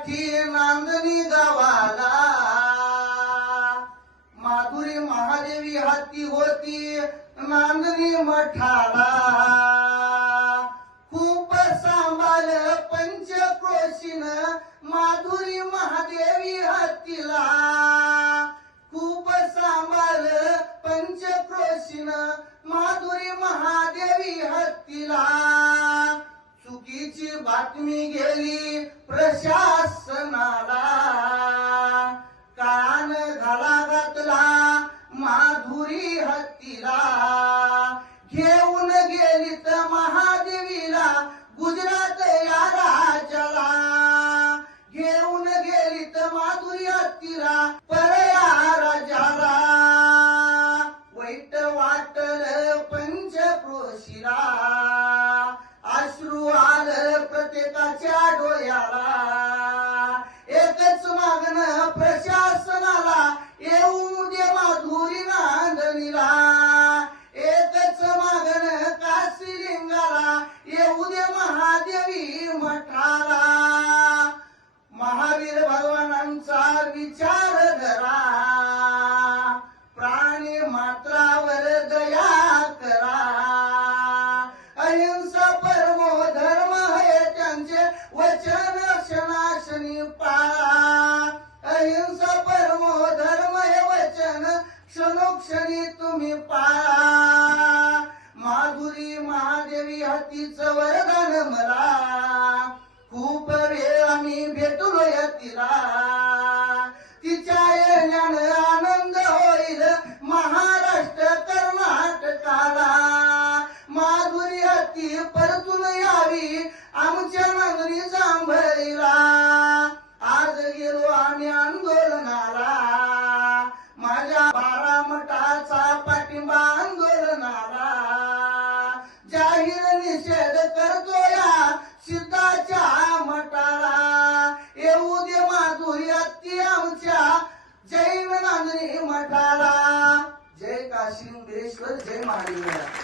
पाठी नांदणी गावाला माधुरी महादेवी हाती होती नांदणी मठाला खूप सांभाळ पंचक्रोशीन माधुरी महादेवी हत्तीला खूप सांभाळ पंचक्रोशीन माधुरी महादेवी हत्तीला चुकीची बातमी गेली प्रशासनाला कान घाला घातला माधुरी हत्तीला घेऊन गेली तर महादेवीला गुजरात या राज्याला घेऊन गेली तर माधुरी हत्तीला परया राज्याला वाईट वाटल पंचक्रोशीला अश्रू आलं प्रत्येकाच्या डोळ्याला एकच मागणं प्रशासनाला येऊ दे माधुरी नांदणीला एकच मागणं काशीलिंगाला येऊ दे महादेवी मठाला महावीर भगवानांचा विचार करा प्राणी मात्रावर दया करा अहिंसा परमो धर्म हे त्यांचे वचन क्षणाक्षणी पाळा अहिंसा परमो धर्म हे वचन क्षणोक्षणी तुम्ही पाळा माधुरी महादेवी हत्तीचं वरदान मला खूप वेळ आम्ही भेटलोय तिला तिच्या येण्यानं आनंद होईल महाराष्ट्र कर्नाटकाला माधुरी हत्ती परतून यावी आमच्या नांदणी जांभळीला आज गेलो आम्ही आंदोलनाला माझ्या बारामठाचा पाठिंबा आंदोलनाला जाहीर निषेध करतो या सिद्धाच्या मठाला येऊ दे माधुरी हत्ती आमच्या जैन नांदणी मठाला जय काशी जय महादेव।